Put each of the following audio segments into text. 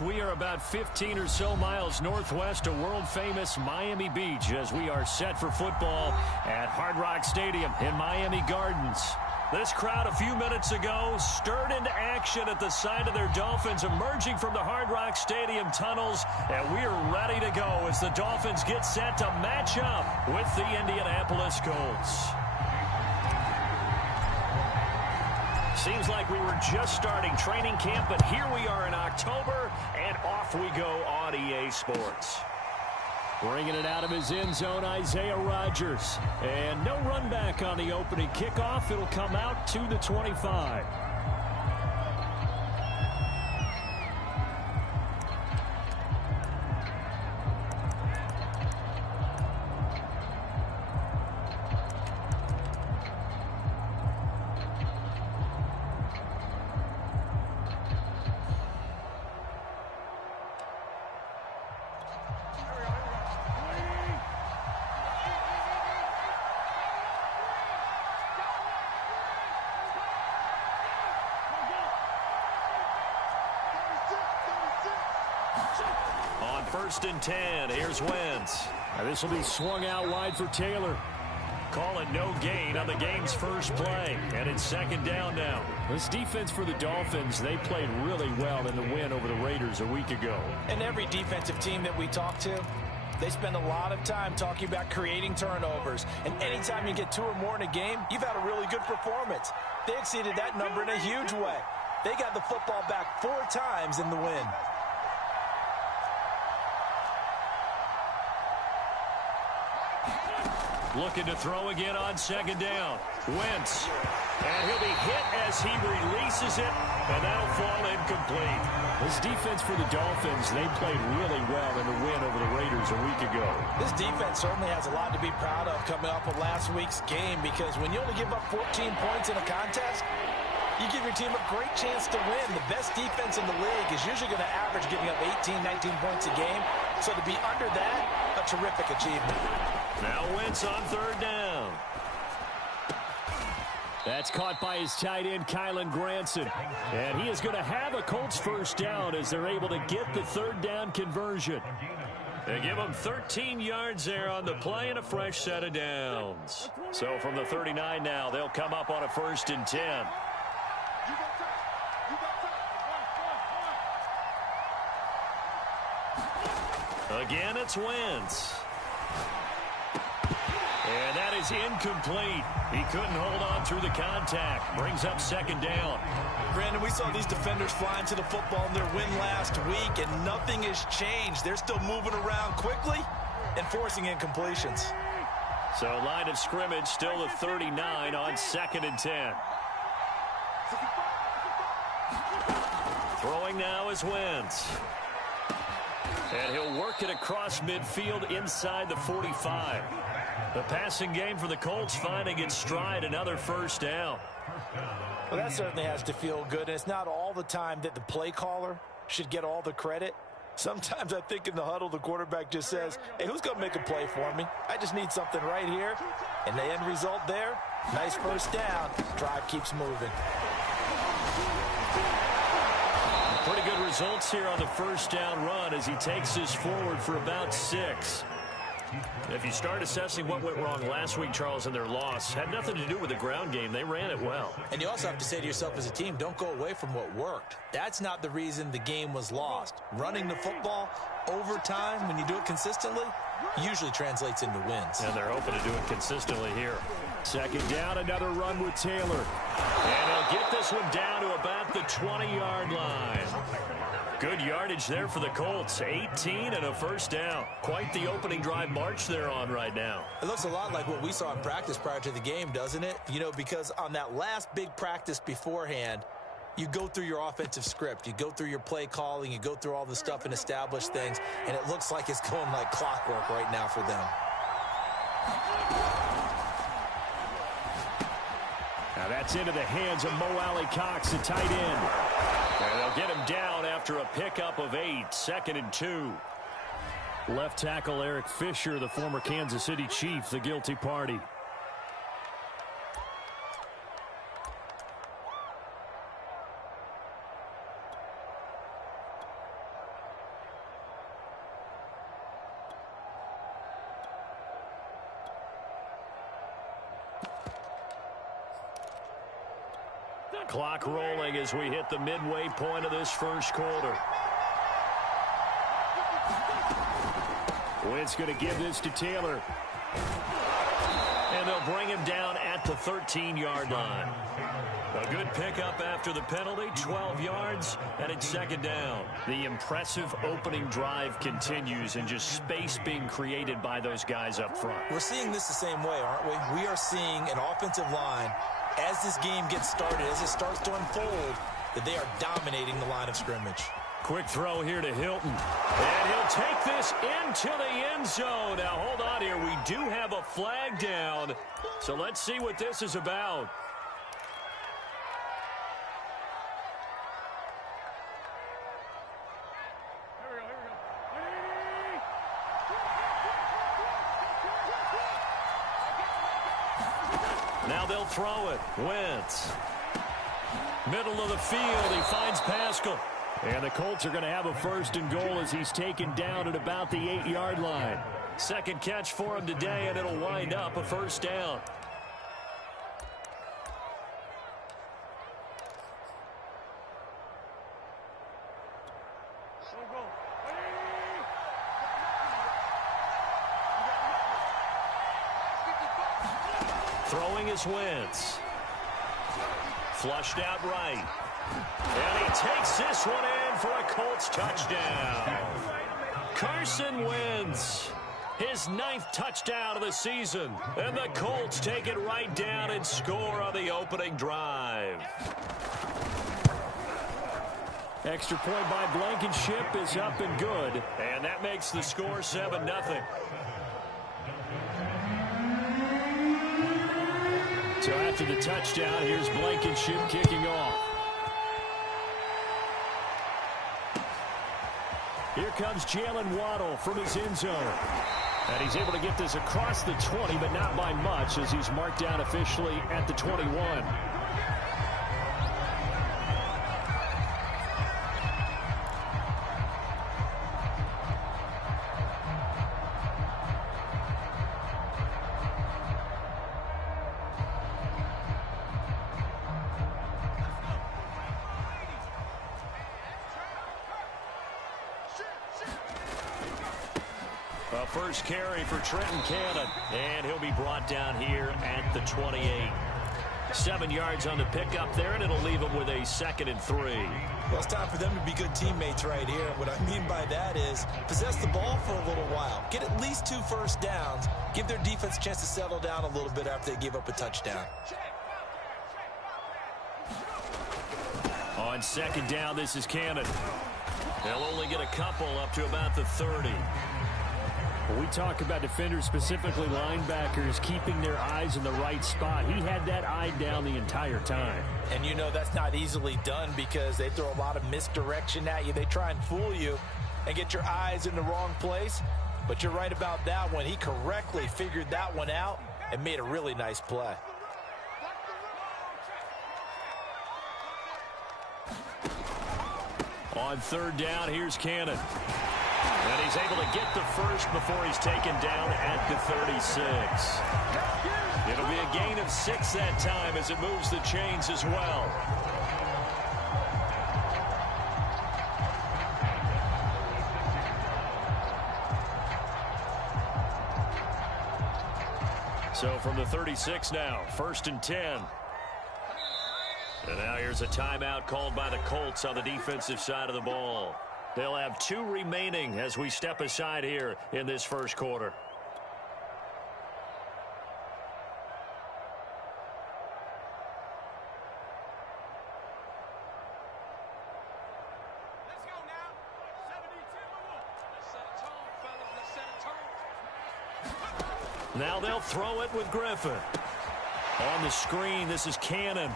We are about 15 or so miles northwest of world-famous Miami Beach as we are set for football at Hard Rock Stadium in Miami Gardens. This crowd a few minutes ago stirred into action at the sight of their Dolphins emerging from the Hard Rock Stadium tunnels, and we are ready to go as the Dolphins get set to match up with the Indianapolis Colts. Seems like we were just starting training camp, but here we are in October, and off we go on EA Sports. Bringing it out of his end zone, Isaiah Rodgers. And no run back on the opening kickoff. It'll come out to the 25. On 1st and 10, here's Wentz. Now this will be swung out wide for Taylor. Call it no gain on the game's first play. And it's 2nd down now. This defense for the Dolphins, they played really well in the win over the Raiders a week ago. And every defensive team that we talk to, they spend a lot of time talking about creating turnovers. And anytime you get 2 or more in a game, you've had a really good performance. They exceeded that number in a huge way. They got the football back 4 times in the win. Looking to throw again on 2nd down. Wentz. And he'll be hit as he releases it, and that'll fall incomplete. This defense for the Dolphins, they played really well in the win over the Raiders a week ago. This defense certainly has a lot to be proud of coming off of last week's game, because when you only give up 14 points in a contest, you give your team a great chance to win. The best defense in the league is usually going to average giving up 18, 19 points a game. So to be under that, a terrific achievement. Now Wentz on 3rd down. That's caught by his tight end, Kylen Granson. And he is going to have a Colts 1st down as they're able to get the 3rd down conversion. They give him 13 yards there on the play and a fresh set of downs. So from the 39 now, they'll come up on a 1st and 10. Again, it's Wentz. And that is incomplete. He couldn't hold on through the contact. Brings up 2nd down. Brandon, we saw these defenders flying to the football in their win last week, and nothing has changed. They're still moving around quickly and forcing incompletions. So line of scrimmage still the 39 on 2nd and 10. Throwing now is Wentz. And he'll work it across midfield inside the 45. The passing game for the Colts finding its stride, another 1st down. Well, that certainly has to feel good, and it's not all the time that the play caller should get all the credit. Sometimes I think in the huddle, the quarterback just says, hey, who's going to make a play for me? I just need something right here. And the end result there, nice 1st down. Drive keeps moving. Pretty good results here on the 1st down run as he takes this forward for about 6. If you start assessing what went wrong last week, Charles, in their loss, had nothing to do with the ground game. They ran it well. And you also have to say to yourself as a team, don't go away from what worked. That's not the reason the game was lost. Running the football over time, when you do it consistently, usually translates into wins. And they're hoping to do it consistently here. 2nd down, another run with Taylor. And he'll get this one down to about the 20-yard line. Good yardage there for the Colts. 18 and a 1st down. Quite the opening drive march they're on right now. It looks a lot like what we saw in practice prior to the game, doesn't it? You know, because on that last big practice beforehand, you go through your offensive script. You go through your play calling. You go through all the stuff and establish things. And it looks like it's going like clockwork right now for them. Now that's into the hands of Mo Alley-Cox, the tight end. And they'll get him down after a pickup of 8, 2nd and 2. Left tackle Eric Fisher, the former Kansas City Chief, the guilty party. Clock rolling as we hit the midway point of this first quarter. Wentz going to give this to Taylor. And they'll bring him down at the 13-yard line. A good pickup after the penalty, 12 yards, and it's second down. The impressive opening drive continues, and just space being created by those guys up front. We're seeing this the same way, aren't we? We are seeing an offensive line, as this game gets started, as it starts to unfold, that they are dominating the line of scrimmage. Quick throw here to Hilton. And he'll take this into the end zone. Now, hold on here. We do have a flag down. So let's see what this is about. Now they'll throw it. Wentz. Middle of the field. He finds Pascal. And the Colts are going to have a first and goal as he's taken down at about the 8-yard line. Second catch for him today, and it'll wind up a first down. Throwing is Wentz. Flushed out right. And he takes this one in for a Colts touchdown. Carson Wentz, his 9th touchdown of the season. And the Colts take it right down and score on the opening drive. Extra point by Blankenship is up and good. And that makes the score 7-0. So after the touchdown, here's Blankenship kicking off. Here comes Jalen Waddle from his end zone. And he's able to get this across the 20, but not by much, as he's marked down officially at the 21. First carry for Trenton Cannon, and he'll be brought down here at the 28. 7 yards on the pickup there, and it'll leave him with a 2nd and 3. Well, it's time for them to be good teammates right here. What I mean by that is possess the ball for a little while. Get at least 2 first downs. Give their defense a chance to settle down a little bit after they give up a touchdown. On second down, this is Cannon. They'll only get a couple up to about the 30. We talk about defenders, specifically linebackers, keeping their eyes in the right spot. He had that eye down the entire time. And you know that's not easily done because they throw a lot of misdirection at you. They try and fool you and get your eyes in the wrong place. But you're right about that one. He correctly figured that one out and made a really nice play. On third down, here's Cannon. And he's able to get the first before he's taken down at the 36. It'll be a gain of 6 that time as it moves the chains as well. So from the 36 now, 1st and 10. And now here's a timeout called by the Colts on the defensive side of the ball. They'll have 2 remaining as we step aside here in this first quarter. Let's go now. 72. Let's set a tone, fellas. Let's set a tone. Now they'll throw it with Griffin. On the screen, this is Cannon.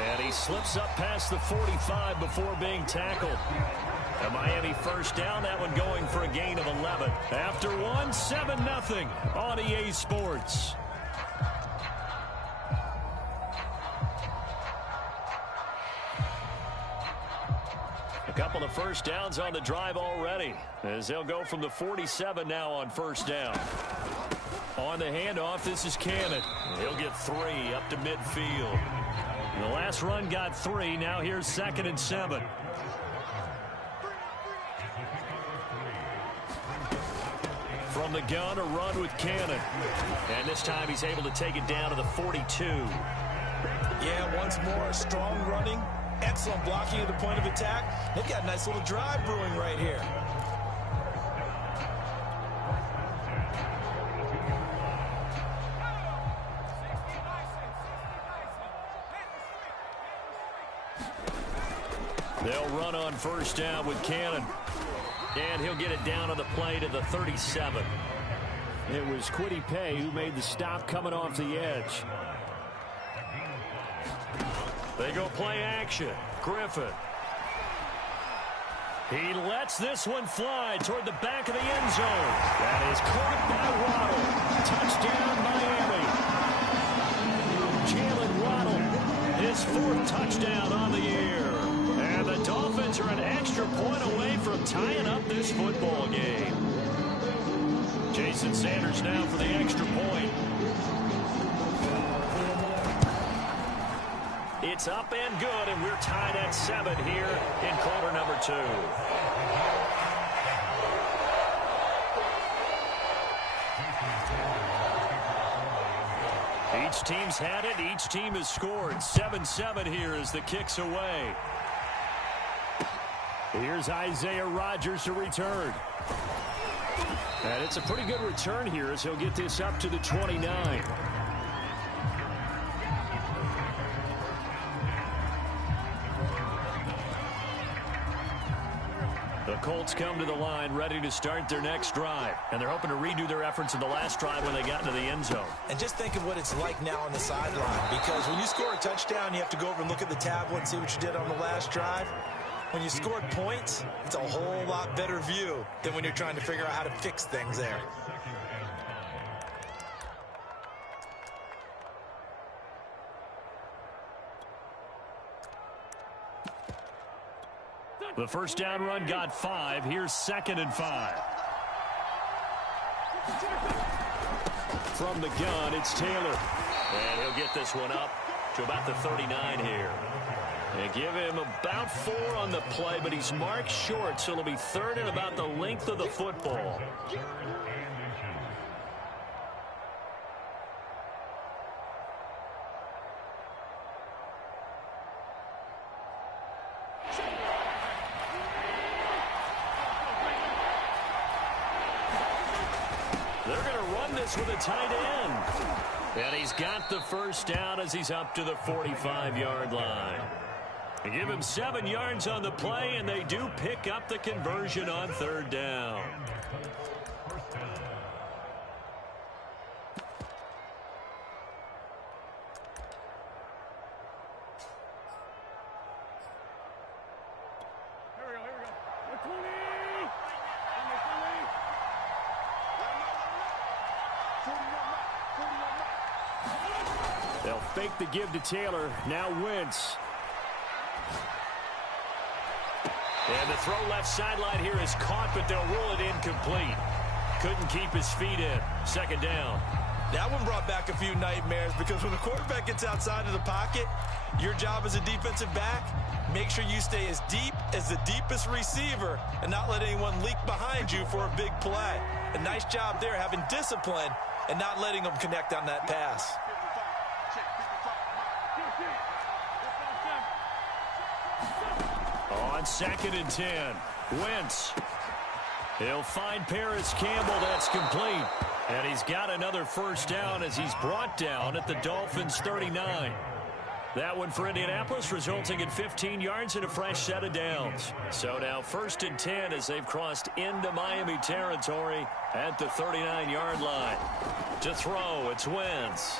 And he slips up past the 45 before being tackled. A Miami first down, that one going for a gain of 11. After one, 7-0 on EA Sports. A couple of first downs on the drive already, as they'll go from the 47 now on first down. On the handoff, this is Cannon. He'll get 3 up to midfield. The last run got 3. Now here's 2nd and 7. From the gun, a run with Cannon. And this time he's able to take it down to the 42. Yeah, once more, strong running, excellent blocking at the point of attack. They've got a nice little drive brewing right here. They'll run on first down with Cannon. And he'll get it down on the play to the 37. It was Kwity Paye who made the stop coming off the edge. They go play action. Griffin. He lets this one fly toward the back of the end zone. That is caught by Waddle. Touchdown, Miami. Jalen Waddle, his 4th touchdown on the year. And the Dolphins are an extra point away from tying up this football game. Jason Sanders now for the extra point. It's up and good, and we're tied at 7 here in quarter number 2. Each team's had it. Each team has scored. 7-7 here as the kick's away. Here's Isaiah Rodgers to return. And it's a pretty good return here as he'll get this up to the 29. The Colts come to the line ready to start their next drive. And they're hoping to redo their efforts in the last drive when they got into the end zone. And just think of what it's like now on the sideline. Because when you score a touchdown, you have to go over and look at the tablet and see what you did on the last drive. When you scored points, it's a whole lot better view than when you're trying to figure out how to fix things there. The first down run got 5. Here's 2nd and 5. From the gun, it's Taylor. And he'll get this one up to about the 39 here. They give him about 4 on the play, but he's marked short, so it'll be 3rd and about the length of the football. They're going to run this with a tight end. And he's got the first down as he's up to the 45-yard line. They give him 7 yards on the play, and they do pick up the conversion on 3rd down. They'll fake the give to Taylor. Now Wentz. And the throw left sideline here is caught, but they'll rule it incomplete. Couldn't keep his feet in. 2nd down. That one brought back a few nightmares because when the quarterback gets outside of the pocket, your job as a defensive back, make sure you stay as deep as the deepest receiver and not let anyone leak behind you for a big play. A nice job there having discipline and not letting them connect on that pass. On 2nd and 10, Wentz. He'll find Paris Campbell. That's complete. And he's got another first down as he's brought down at the Dolphins' 39. That one for Indianapolis, resulting in 15 yards and a fresh set of downs. So now 1st and 10 as they've crossed into Miami territory at the 39-yard line. To throw, it's Wentz.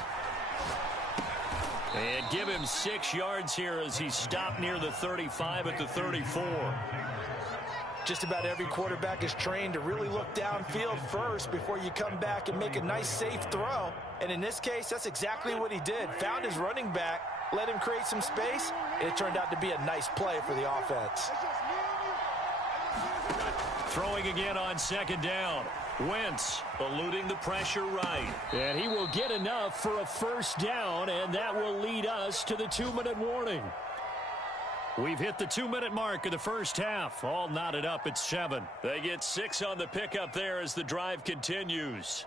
And give him 6 yards here as he's stopped near the 35 at the 34. Just about every quarterback is trained to really look downfield first before you come back and make a nice, safe throw. And in this case, that's exactly what he did. Found his running back, let him create some space, and it turned out to be a nice play for the offense. Throwing again on 2nd down. Wentz eluding the pressure right. And he will get enough for a first down, and that will lead us to the 2-minute warning. We've hit the 2-minute mark of the first half. All knotted up at 7. They get 6 on the pickup there as the drive continues.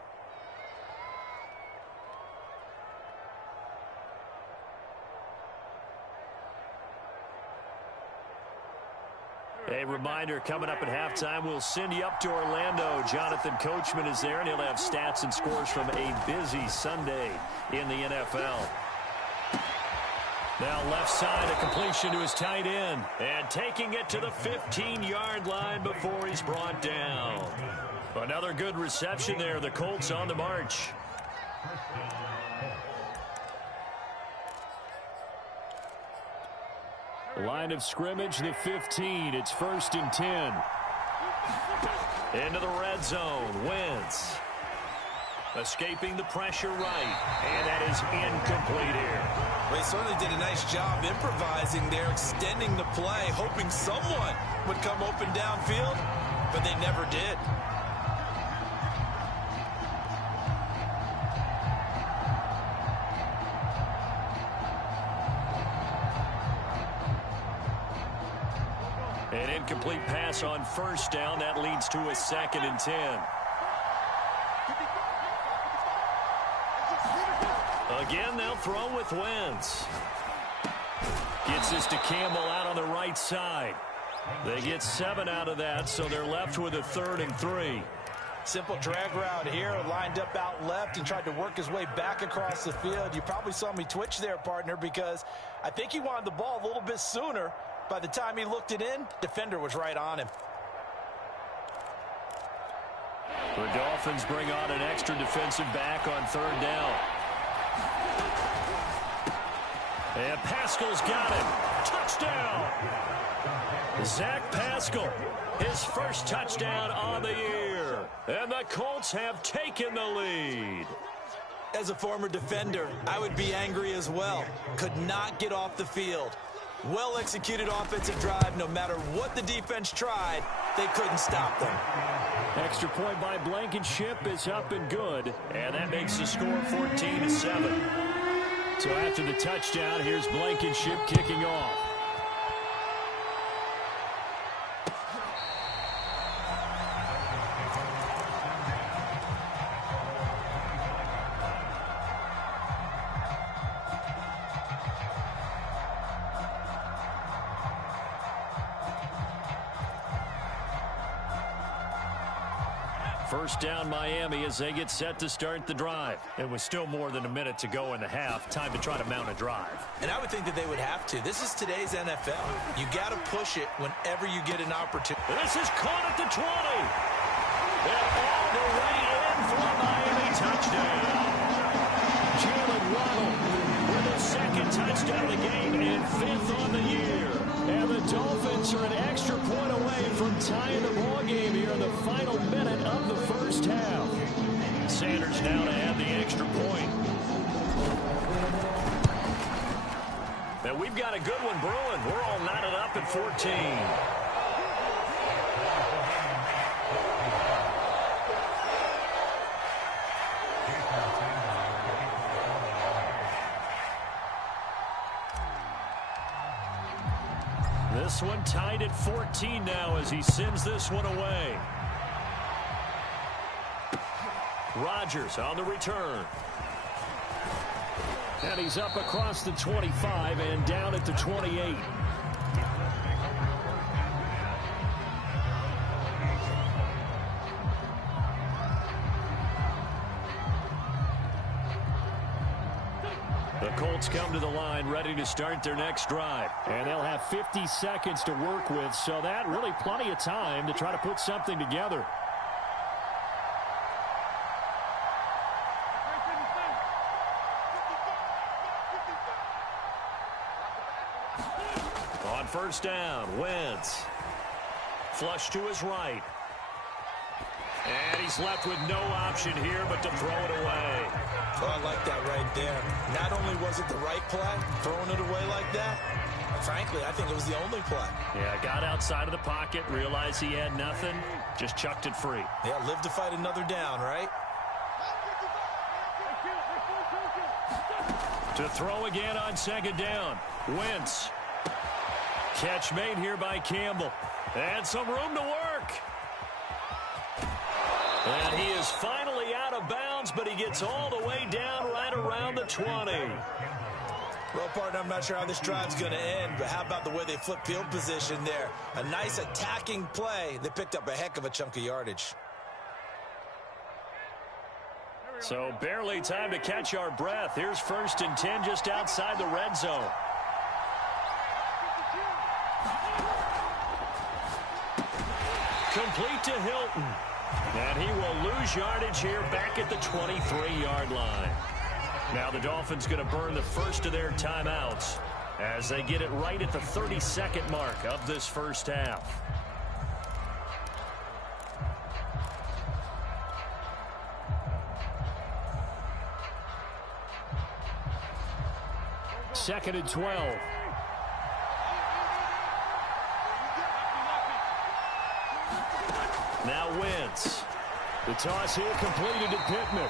A reminder, coming up at halftime, we'll send you up to Orlando. Jonathan Coachman is there, and he'll have stats and scores from a busy Sunday in the NFL. Now left side, a completion to his tight end. And taking it to the 15-yard line before he's brought down. Another good reception there. The Colts on the march. Line of scrimmage, the 15. It's 1st and 10. Into the red zone. Wentz escaping the pressure right. And that is incomplete here. They certainly did a nice job improvising there, extending the play, hoping someone would come open downfield, but they never did. An incomplete pass on first down. That leads to a 2nd and 10. Again, they'll throw with Wentz. Gets this to Campbell out on the right side. They get 7 out of that, so they're left with a 3rd and 3. Simple drag route here, lined up out left and tried to work his way back across the field. You probably saw me twitch there, partner, because I think he wanted the ball a little bit sooner. By the time he looked it in, defender was right on him. The Dolphins bring on an extra defensive back on 3rd down. And Pascal's got it. Touchdown! Zach Pascal, his first touchdown on the year. And the Colts have taken the lead. As a former defender, I would be angry as well. Could not get off the field. Well-executed offensive drive. No matter what the defense tried, they couldn't stop them. Extra point by Blankenship is up and good. And that makes the score 14-7. So after the touchdown, here's Blankenship kicking off. First down Miami as they get set to start the drive. It was still more than a minute to go in the half. Time to try to mount a drive. And I would think that they would have to. This is today's NFL. You got to push it whenever you get an opportunity. This is caught at the 20. And all the way in for a Miami touchdown. Jalen Waddle with a 2nd touchdown of the game and 5th on the year. And the Dolphins are an extra point away from tying the ball game here in the final minute of the first half. Sanders now to add the extra point. And we've got a good one brewing. We're all knotted up at 14. This one tied at 14 now as he sends this one away. Rodgers on the return. And he's up across the 25 and down at the 28. The Colts come to the line ready to start their next drive. And they'll have 50 seconds to work with, so that really plenty of time to try to put something together. On first down, Wentz. Flush to his right. And he's left with no option here but to throw it away. Oh, I like that right there. Not only was it the right play, throwing it away like that, frankly, I think it was the only play. Yeah, got outside of the pocket, realized he had nothing, just chucked it free. Yeah, live to fight another down, right? To throw again on second down. Wentz. Catch made here by Campbell. And some room to work. And he is finally out of bounds, but he gets all the way down right around the 20. Well, partner, I'm not sure how this drive's going to end, but how about the way they flip field position there? A nice attacking play. They picked up a heck of a chunk of yardage. So barely time to catch our breath. Here's 1st and 10 just outside the red zone. Complete to Hilton. And he will lose yardage here back at the 23-yard line. Now the Dolphins going to burn the first of their timeouts as they get it right at the 32nd mark of this first half. Second and 12. Now Wentz. The toss here completed to Pittman.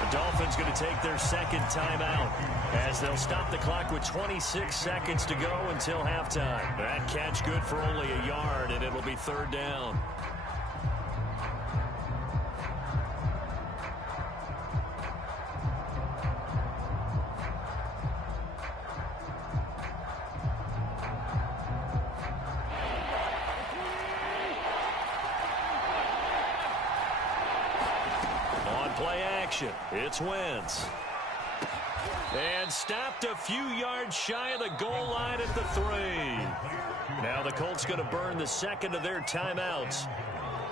The Dolphins going to take their second timeout as they'll stop the clock with 26 seconds to go until halftime. That catch good for only a yard, and it'll be 3rd down. It's Wentz. And stopped a few yards shy of the goal line at the 3. Now the Colts going to burn the second of their timeouts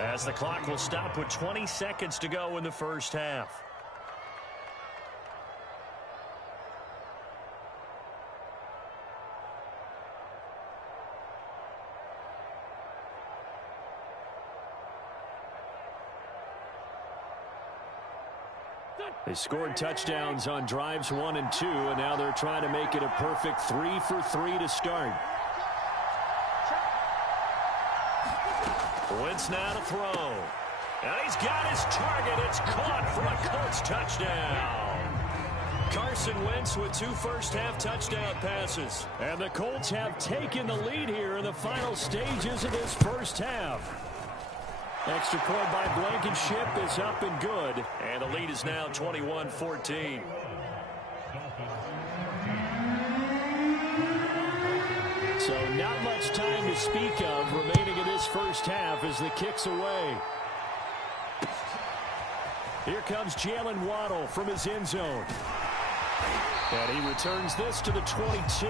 as the clock will stop with 20 seconds to go in the first half. They scored touchdowns on drives 1 and 2, and now they're trying to make it a perfect 3 for 3 to start. Wentz now to throw. And he's got his target. It's caught for a Colts touchdown. Carson Wentz with 2 first-half touchdown passes. And the Colts have taken the lead here in the final stages of this first half. Extra point by Blankenship is up and good. And the lead is now 21-14. So not much time to speak of remaining in this first half as the kick's away. Here comes Jalen Waddle from his end zone. And he returns this to the 22.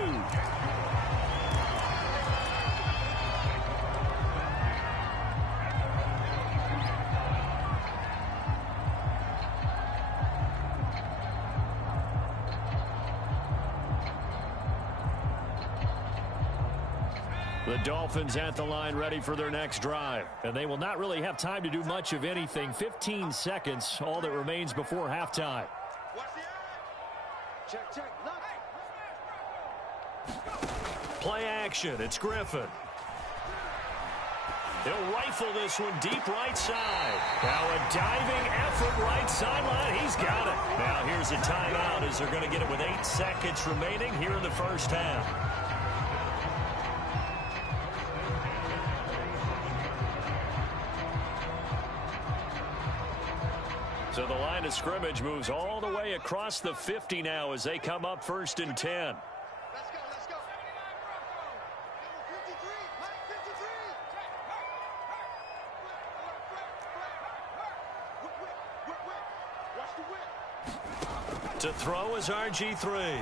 The Dolphins at the line ready for their next drive. And they will not really have time to do much of anything. 15 seconds, all that remains before halftime. Check. Play action. It's Griffin. He'll rifle this one deep right side. Now a diving effort right sideline. He's got it. Now here's a timeout as they're going to get it with 8 seconds remaining here in the first half. So the line of scrimmage moves all the way across the 50 now as they come up 1st and 10. Let's go. 53. To throw is RG3.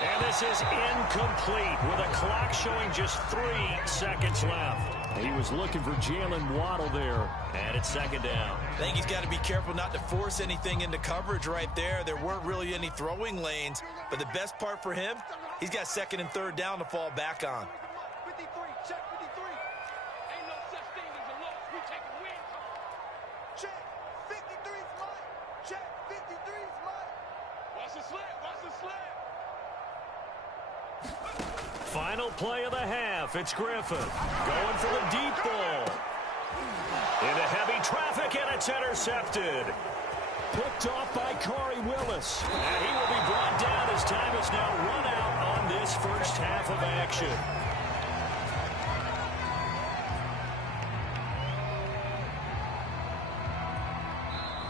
And this is incomplete with a clock showing just 3 seconds left. He was looking for Jalen Waddle there. And it's 2nd down. I think he's got to be careful not to force anything into coverage right there. There weren't really any throwing lanes. But the best part for him, he's got 2nd and 3rd down to fall back on. 53, check 53. Ain't no such thing Final play of the half. It's Griffin going for the deep ball. Into heavy traffic, and it's intercepted. Picked off by Corey Willis. And he will be brought down as time is now run out on this first half of action.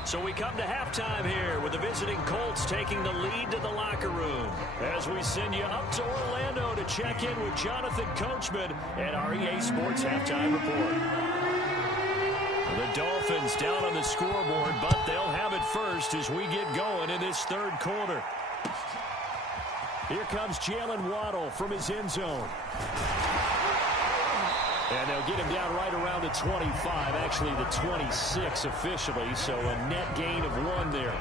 So we come to halftime here with the visiting Colts taking the lead to the locker room as we send you up to Orlando to check in with Jonathan Coachman at our EA Sports Halftime Report. The Dolphins down on the scoreboard, but they'll have it first as we get going in this third quarter. Here comes Jalen Waddle from his end zone. And they'll get him down right around the 25, actually the 26 officially, so a net gain of 1 there.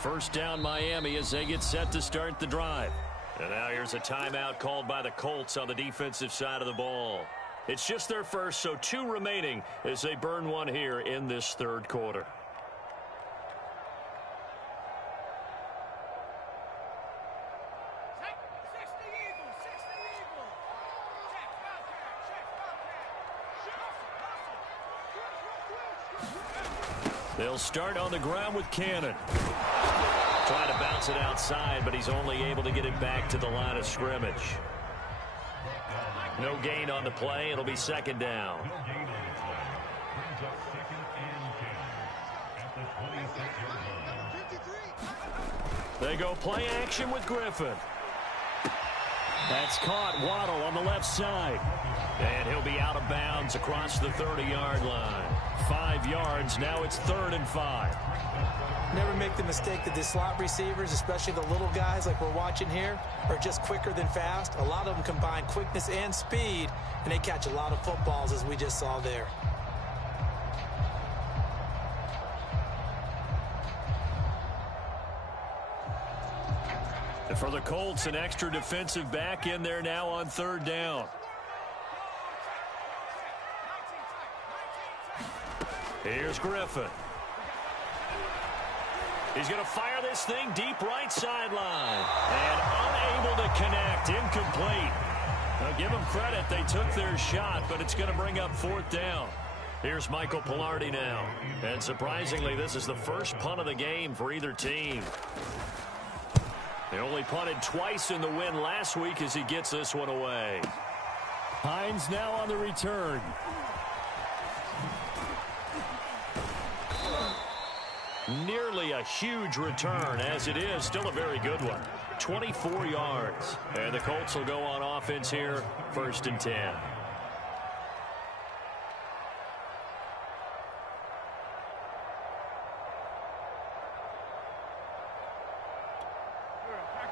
First down Miami as they get set to start the drive. And now here's a timeout called by the Colts on the defensive side of the ball. It's just their first, so 2 remaining as they burn 1 here in this third quarter. They'll start on the ground with Cannon. Trying to bounce it outside, but he's only able to get it back to the line of scrimmage. No gain on the play. It'll be second down. They go play action with Griffin. That's caught. Waddle on the left side. And he'll be out of bounds across the 30-yard line. 5 yards. Now it's 3rd and 5. Never make the mistake that the slot receivers, especially the little guys like we're watching here, are just quicker than fast. A lot of them combine quickness and speed, and they catch a lot of footballs, as we just saw there. And for the Colts, an extra defensive back in there now on 3rd down. Here's Griffin. He's going to fire this thing deep right sideline. And unable to connect. Incomplete. Now give them credit. They took their shot, but it's going to bring up 4th down. Here's Michael Pilardi now. And surprisingly, this is the first punt of the game for either team. They only punted twice in the win last week as he gets this one away. Hines now on the return. Nearly a huge return, as it is still a very good one. 24 yards. And the Colts will go on offense here, 1st and 10.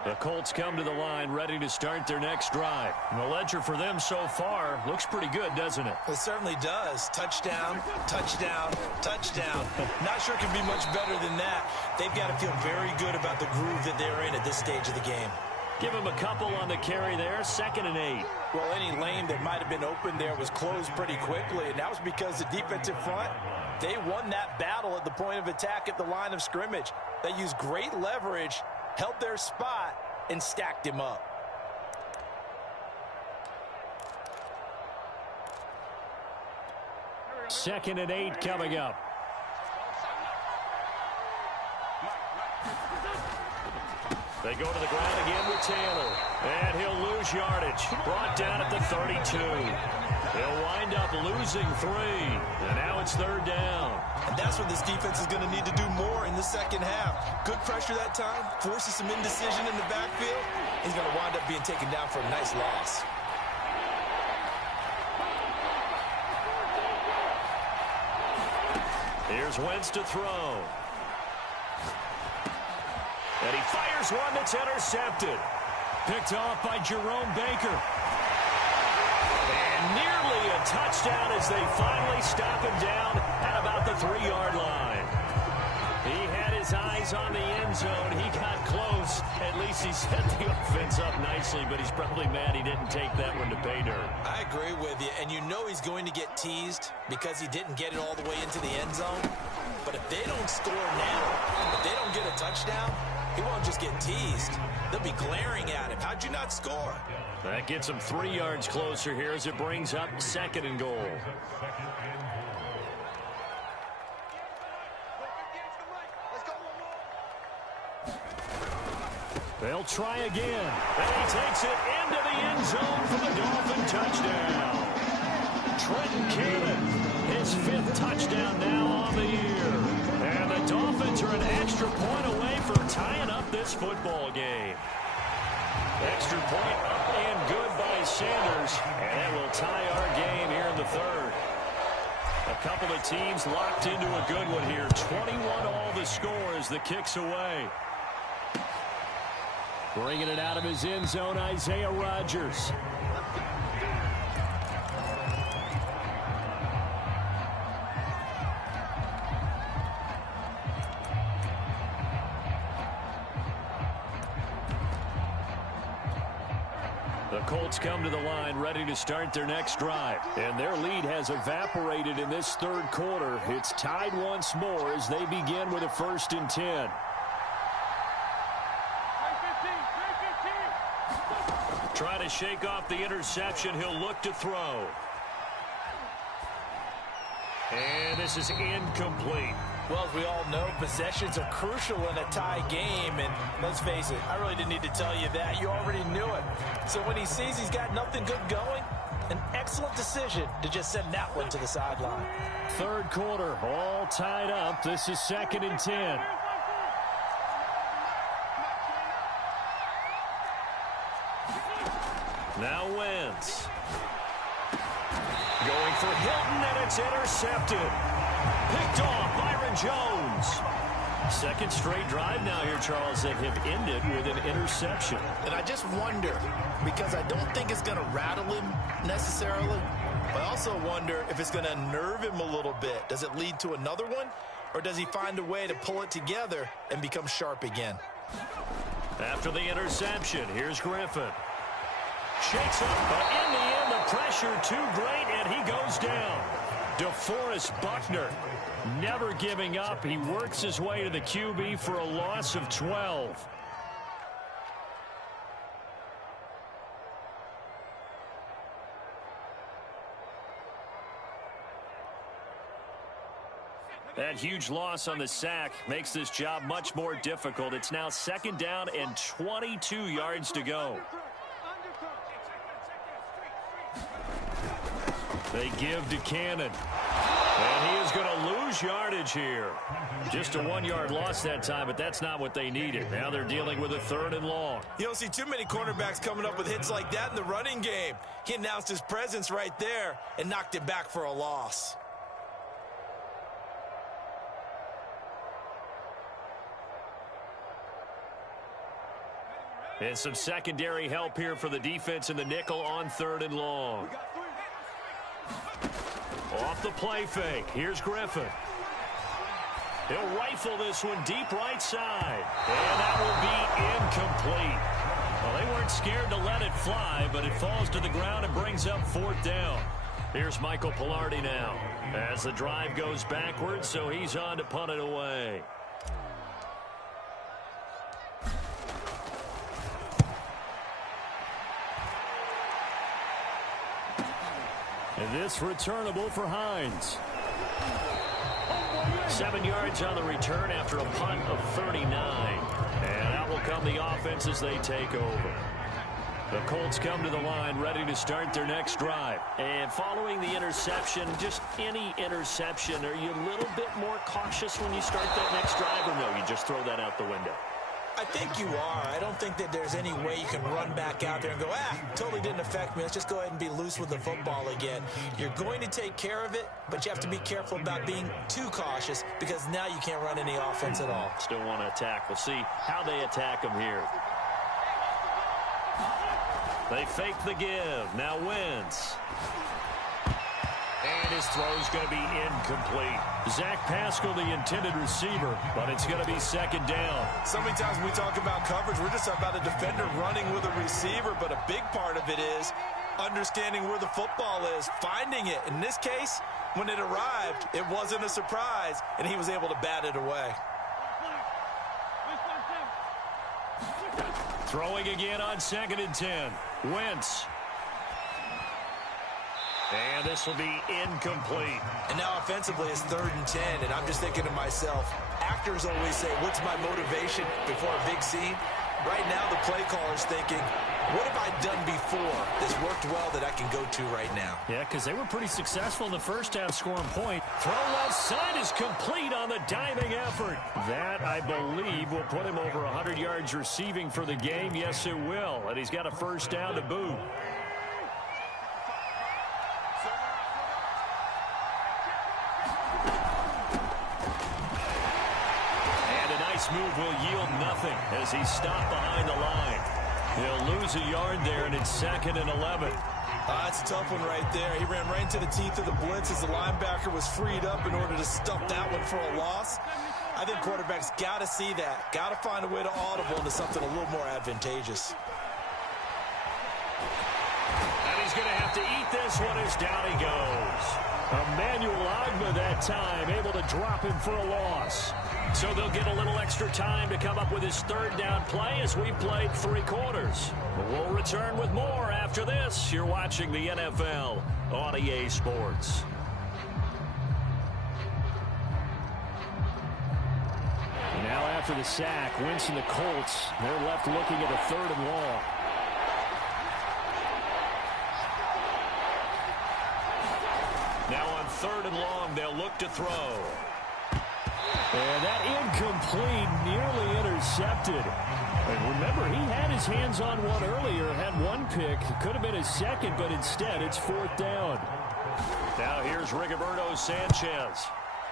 The Colts come to the line ready to start their next drive. And the ledger for them so far looks pretty good, doesn't it? It certainly does. Touchdown, touchdown, touchdown. Not sure it can be much better than that. they've got to feel very good about the groove that they're in at this stage of the game. Give him a couple on the carry there, 2nd and 8. Well, any lane that might have been open there was closed pretty quickly, and that was because the defensive front, they won that battle at the point of attack at the line of scrimmage. They used great leverage, held their spot, and stacked him up. Second and 8 coming up. They go to the ground again with Taylor. And he'll lose yardage. Brought down at the 32. He'll wind up losing 3. And now it's 3rd down. And that's what this defense is going to need to do more in the second half. Good pressure that time. Forces some indecision in the backfield. He's going to wind up being taken down for a nice loss. Here's Wentz to throw. And he fires one that's intercepted. Picked off by Jerome Baker. And nearly a touchdown as they finally stop him down at about the 3-yard line. He had his eyes on the end zone. He got close. At least he set the offense up nicely, but he's probably mad he didn't take that one to pay dirt. I agree with you, and you know he's going to get teased because he didn't get it all the way into the end zone. But if they don't score now, if they don't get a touchdown, he won't just get teased. They'll be glaring at him. How'd you not score? That gets him 3 yards closer here as it brings up 2nd and goal. They'll try again. And he takes it into the end zone for the Dolphin touchdown. Trenton Cannon, his 5th touchdown now on the year. And the Dolphins are an extra point away from tying up this football game. Extra point up and good by Sanders. And that will tie our game here in the 3rd. A couple of teams locked into a good one here. 21 all the score as the kick's away. Bringing it out of his end zone, Isaiah Rodgers. The Colts come to the line ready to start their next drive. And their lead has evaporated in this 3rd quarter. It's tied once more as they begin with a 1st and 10. Try to shake off the interception. He'll look to throw. And this is incomplete. Well, as we all know, possessions are crucial in a tie game. And let's face it, I really didn't need to tell you that. You already knew it. So when he sees he's got nothing good going, an excellent decision to just send that one to the sideline. 3rd quarter, all tied up. This is 2nd and 10. Now Wentz. Going for Hilton, and it's intercepted. Picked off Byron Jones. 2nd straight drive now here, Charles, that have ended with an interception. And I just wonder, because I don't think it's going to rattle him necessarily, but I also wonder if it's going to unnerve him a little bit. Does it lead to another one, or does he find a way to pull it together and become sharp again? After the interception, here's Griffin. Shakes up, but in the end, the pressure too great, and he goes down. DeForest Buckner never giving up. He works his way to the QB for a loss of 12. That huge loss on the sack makes this job much more difficult. It's now 2nd down and 22 yards to go. They give to Cannon. And he is going to lose yardage here. Just a 1-yard loss that time, but that's not what they needed. Now they're dealing with a 3rd and long. You don't see too many cornerbacks coming up with hits like that in the running game. He announced his presence right there and knocked it back for a loss. And some secondary help here for the defense in the nickel on 3rd and long. Off the play fake. Here's Griffin. He'll rifle this one deep right side. And that will be incomplete. Well, they weren't scared to let it fly, but it falls to the ground and brings up 4th down. Here's Michael Pilardi now as the drive goes backwards, so he's on to punt it away. And this returnable for Hines. 7 yards on the return after a punt of 39. And out will come the offense as they take over. The Colts come to the line ready to start their next drive. And following the interception, just any interception, are you a little bit more cautious when you start that next drive, or no, you just throw that out the window? I think you are. I don't think that there's any way you can run back out there and go, totally didn't affect me. Let's just go ahead and be loose with the football again. You're going to take care of it, but you have to be careful about being too cautious because now you can't run any offense at all. Still want to attack. We'll see how they attack them here. They fake the give. Now Wentz. And his throw's going to be incomplete. Zach Pascal, the intended receiver, but it's going to be 2nd down. So many times when we talk about coverage, we're just about a defender running with a receiver, but a big part of it is understanding where the football is, finding it. In this case, when it arrived, it wasn't a surprise, and he was able to bat it away. Throwing again on 2nd and 10. Wentz. And this will be incomplete. And now offensively it's 3rd and 10, and I'm just thinking to myself, actors always say, what's my motivation before a big scene? Right now the play caller's thinking, what have I done before that's worked well that I can go to right now? Yeah, because they were pretty successful in the first half scoring point. Throw left side is complete on the diving effort. That, I believe, will put him over 100 yards receiving for the game. Yes, it will. And he's got a 1st down to boot. Move will yield nothing as he's stopped behind the line. He'll lose a yard there, and it's 2nd and 11. That's a tough one right there. He ran right into the teeth of the blitz as the linebacker was freed up in order to stuff that one for a loss. I think quarterbacks got to see that. Got to find a way to audible into something a little more advantageous. And he's going to have to eat this one as down he goes. Emmanuel Ogba that time able to drop him for a loss. So they'll get a little extra time to come up with his 3rd down play as we've played 3 quarters. We'll return with more after this. You're watching the NFL on EA Sports. Now after the sack, Wentz and the Colts, they're left looking at a 3rd and long. Now on 3rd and long, they'll look to throw. And that incomplete, nearly intercepted. And remember, he had his hands on one earlier, had one pick. It could have been his 2nd, but instead it's 4th down. Now here's Rigoberto Sanchez.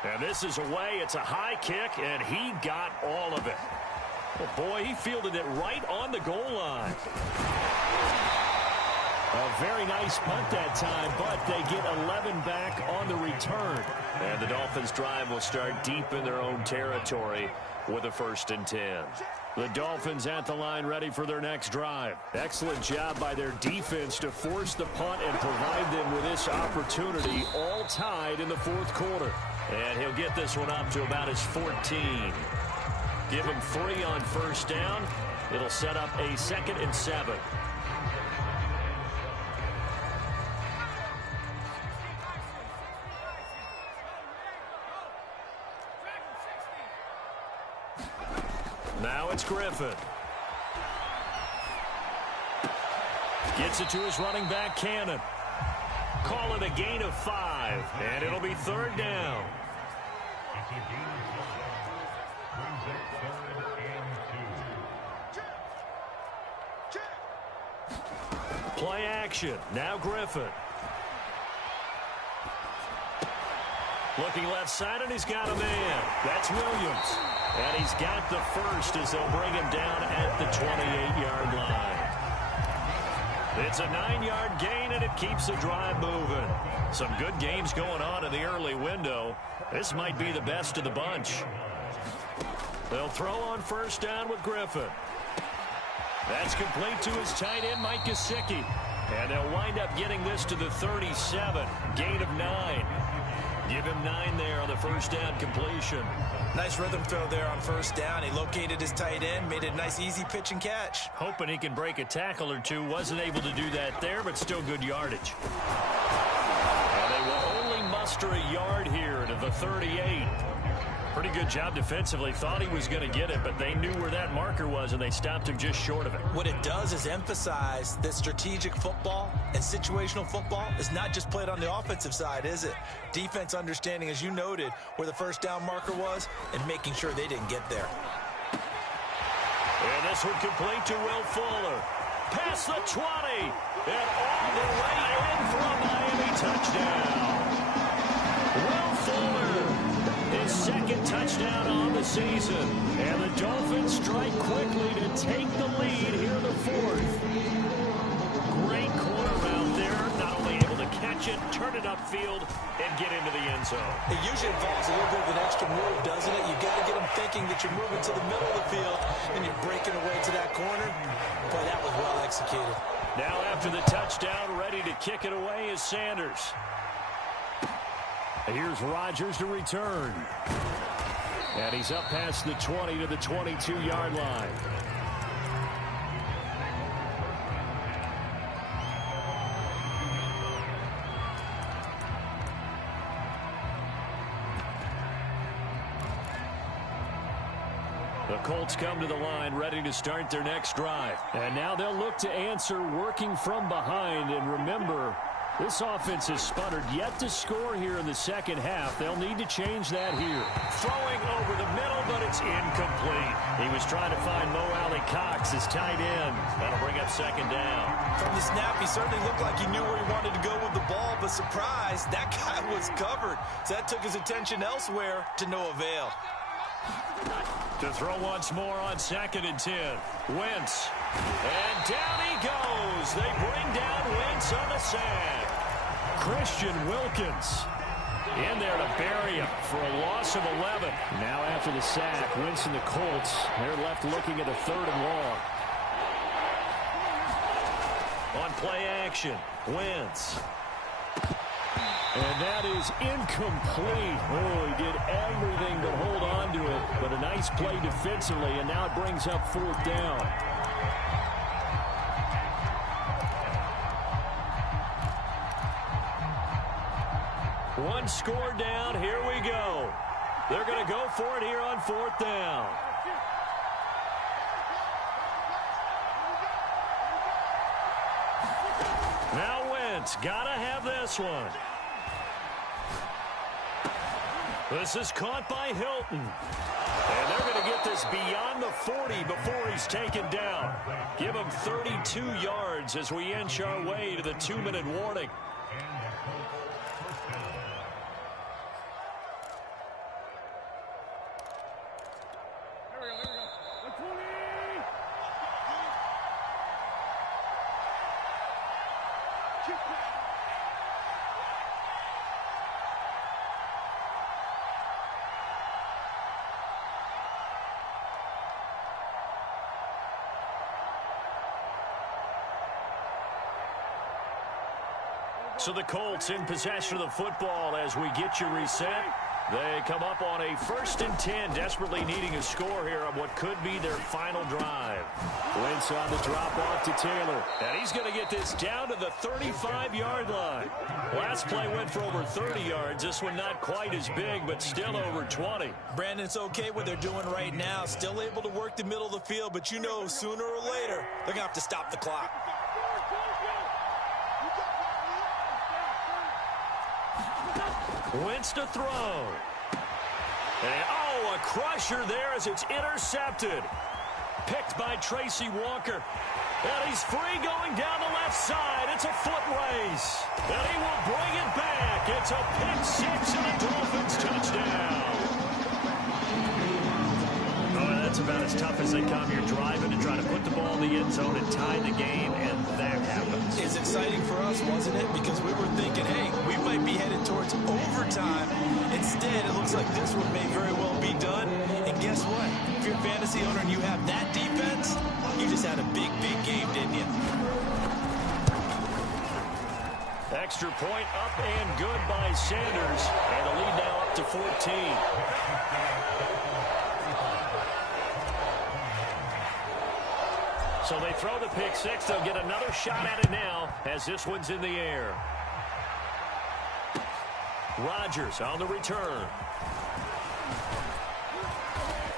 And this is away. It's a high kick, and he got all of it. Well, boy, he fielded it right on the goal line. A very nice punt that time, but they get 11 back on the return. And the Dolphins drive will start deep in their own territory with a 1st and 10. The Dolphins at the line ready for their next drive. Excellent job by their defense to force the punt and provide them with this opportunity, all tied in the 4th quarter. And he'll get this one up to about his 14. Give him 3 on 1st down. It'll set up a 2nd and 7. Now it's Griffin. Gets it to his running back, Cannon. Call it a gain of 5, and it'll be 3rd down. Play action. Now Griffin. Looking left side, and he's got a man. That's Williams. And he's got the 1st as they'll bring him down at the 28-yard line. It's a 9-yard gain, and it keeps the drive moving. Some good games going on in the early window. This might be the best of the bunch. They'll throw on first down with Griffin. That's complete to his tight end, Mike Gesicki. And they'll wind up getting this to the 37. Gain of 9. Give him 9 there on the first down completion. Nice rhythm throw there on first down. He located his tight end, made it a nice easy pitch and catch. Hoping he can break a tackle or two. Wasn't able to do that there, but still good yardage. And they will only muster a yard here to the 38. Pretty good job defensively. Thought he was going to get it, but they knew where that marker was, and they stopped him just short of it. What it does is emphasize that strategic football and situational football is not just played on the offensive side, is it? Defense understanding, as you noted, where the first down marker was and making sure they didn't get there. And this one complete to Will Fuller. Past the 20. And all the way in for a Miami touchdown. Will Fuller. His second touchdown on the season. And the Dolphins strike quickly to take the lead here in the fourth. Great corner out there. Not only able to catch it, turn it upfield, and get into the end zone. It usually involves a little bit of an extra move, doesn't it? You've got to get them thinking that you're moving to the middle of the field and you're breaking away to that corner. Boy, that was well executed. Now after the touchdown, ready to kick it away is Sanders. Here's Rodgers to return. And he's up past the 20 to the 22-yard line. The Colts come to the line ready to start their next drive. And now they'll look to answer working from behind. And remember, this offense has sputtered, yet to score here in the second half. They'll need to change that here. Throwing over the middle, but it's incomplete. He was trying to find Mo Alley-Cox, his tight end. That'll bring up second down. From the snap, he certainly looked like he knew where he wanted to go with the ball, but surprise, that guy was covered. So that took his attention elsewhere to no avail. To throw once more on 2nd and 10. Wentz. And down he goes. They bring down Wentz on the sack. Christian Wilkins in there to bury him for a loss of 11. Now after the sack, Wentz and the Colts, they're left looking at a 3rd and long. On play action, Wentz. And that is incomplete. Oh, he did everything to hold on to it, but a nice play defensively, and now it brings up 4th down. One score down. Here we go. They're going to go for it here on 4th down. Now Wentz. Gotta have this one. This is caught by Hilton. And they're going to get this beyond the 40 before he's taken down. Give him 32 yards as we inch our way to the 2-minute warning. So the Colts in possession of the football as we get you reset. They come up on a 1st and 10, desperately needing a score here on what could be their final drive. Wentz on the drop-off to Taylor. And he's going to get this down to the 35-yard line. Last play went for over 30 yards. This one not quite as big, but still over 20. Brandon, it's okay what they're doing right now. Still able to work the middle of the field, but you know sooner or later they're going to have to stop the clock. Wentz to throw. And, oh, a crusher there as it's intercepted. Picked by Tracy Walker. And he's free going down the left side. It's a foot race. And he will bring it back. It's a pick six and a Dolphins touchdown. Oh, that's about as tough as they come. You're driving to try to put the ball in the end zone and tie the game, and that happens. It's exciting for us, wasn't it? Because we were thinking, hey, we might be headed towards overtime. Instead, it looks like this one may very well be done. And guess what? If you're a fantasy owner and you have that defense, you just had a big, big game, didn't you? Extra point up and good by Sanders. And the lead now up to 14. So they throw the pick six. They'll get another shot at it now as this one's in the air. Rodgers on the return.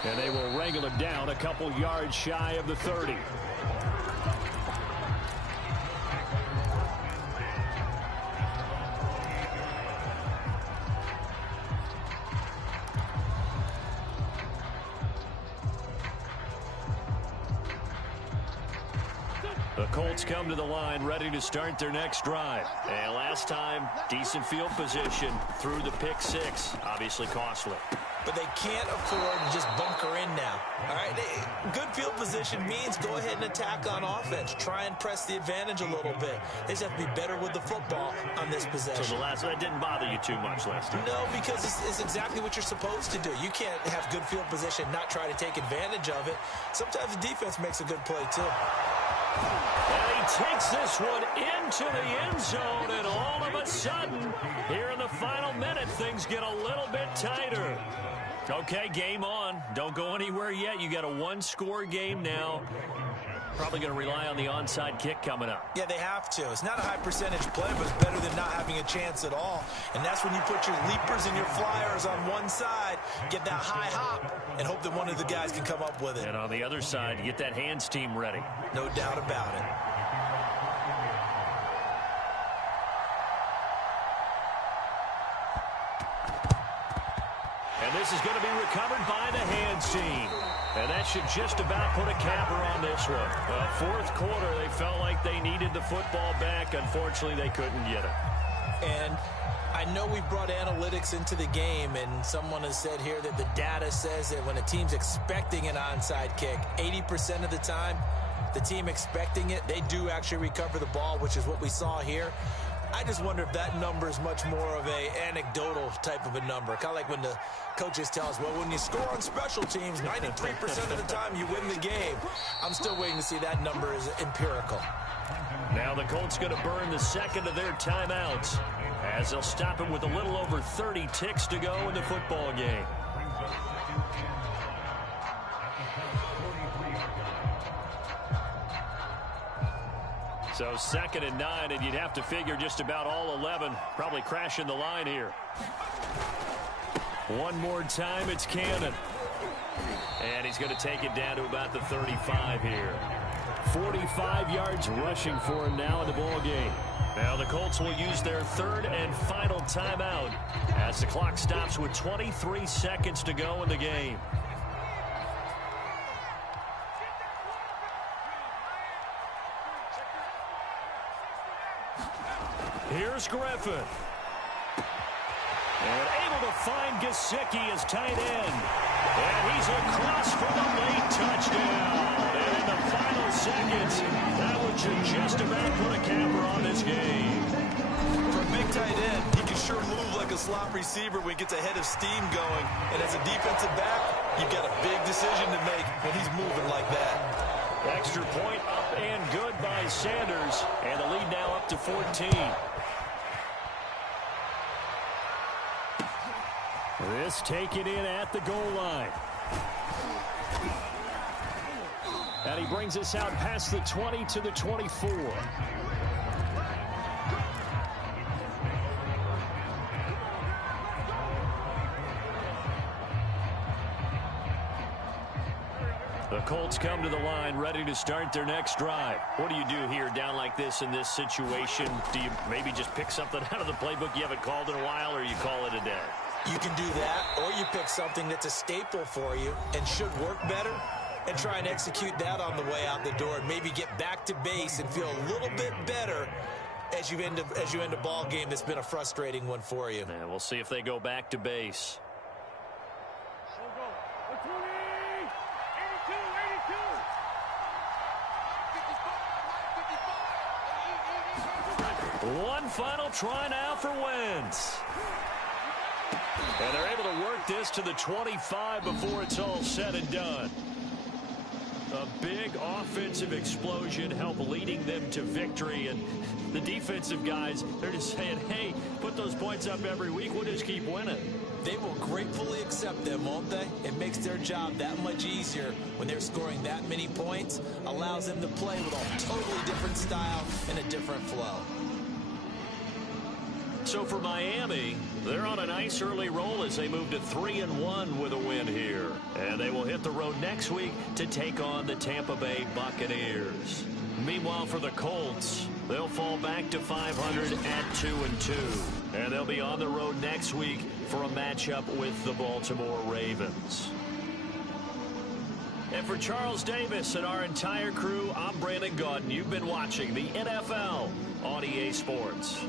And they will wrangle it down a couple yards shy of the 30. The Colts come to the line ready to start their next drive. And last time, decent field position through the pick six. Obviously costly. But they can't afford to just bunker in now. All right, good field position means go ahead and attack on offense. Try and press the advantage a little bit. They just have to be better with the football on this possession. So that didn't bother you too much last time? No, because it's exactly what you're supposed to do. You can't have good field position, not try to take advantage of it. Sometimes the defense makes a good play, too. And he takes this one into the end zone, and all of a sudden, here in the final minute, things get a little bit tighter. Okay, game on. Don't go anywhere yet. You got a one-score game now. Probably going to rely on the onside kick coming up. Yeah, they have to. It's not a high-percentage play, but it's better than not having a chance at all. And that's when you put your leapers and your flyers on one side, get that high hop, and hope that one of the guys can come up with it. And on the other side, you get that hands team ready. No doubt about it. And this is going to be recovered by the hands team. And that should just about put a capper on this one. Well, fourth quarter, they felt like they needed the football back. Unfortunately, they couldn't get it. And I know we brought analytics into the game, and someone has said here that the data says that when a team's expecting an onside kick, 80% of the time, the team expecting it, they do actually recover the ball, which is what we saw here. I just wonder if that number is much more of a anecdotal type of a number. Kind of like when the coaches tell us, well, when you score on special teams, 93% of the time you win the game. I'm still waiting to see that number is empirical. Now the Colts going to burn the second of their timeouts as they'll stop it with a little over 30 ticks to go in the football game. So 2nd and 9, and you'd have to figure just about all 11 probably crashing the line here. One more time, it's Cannon. And he's going to take it down to about the 35 here. 45 yards rushing for him now in the ball game. Now the Colts will use their third and final timeout as the clock stops with 23 seconds to go in the game. Here's Griffin. And able to find Gesicki as tight end. And he's across for the late touchdown. And in the final seconds, that one should just about put a capper on this game. For a big tight end, he can sure move like a slot receiver when he gets a head of steam going. And as a defensive back, you've got a big decision to make when he's moving like that. Extra point up and good by Sanders. And the lead now up to 14. This taken in at the goal line. And he brings us out past the 20 to the 24. The Colts come to the line ready to start their next drive. What do you do here down like this in this situation? Do you maybe just pick something out of the playbook you haven't called in a while, or you call it a day? You can do that, or you pick something that's a staple for you and should work better and try and execute that on the way out the door and maybe get back to base and feel a little bit better as you end a ball game that's been a frustrating one for you. And we'll see if they go back to base. One final try now for Wentz. And they're able to work this to the 25 before it's all said and done. A big offensive explosion helped leading them to victory. And the defensive guys, they're just saying, hey, put those points up every week. We'll just keep winning. They will gratefully accept them, won't they? It makes their job that much easier when they're scoring that many points. Allows them to play with a totally different style and a different flow. So for Miami, they're on a nice early roll as they move to 3-1 with a win here. And they will hit the road next week to take on the Tampa Bay Buccaneers. Meanwhile, for the Colts, they'll fall back to 500 at 2-2. And they'll be on the road next week for a matchup with the Baltimore Ravens. And for Charles Davis and our entire crew, I'm Brandon Gaudin. You've been watching the NFL on EA Sports.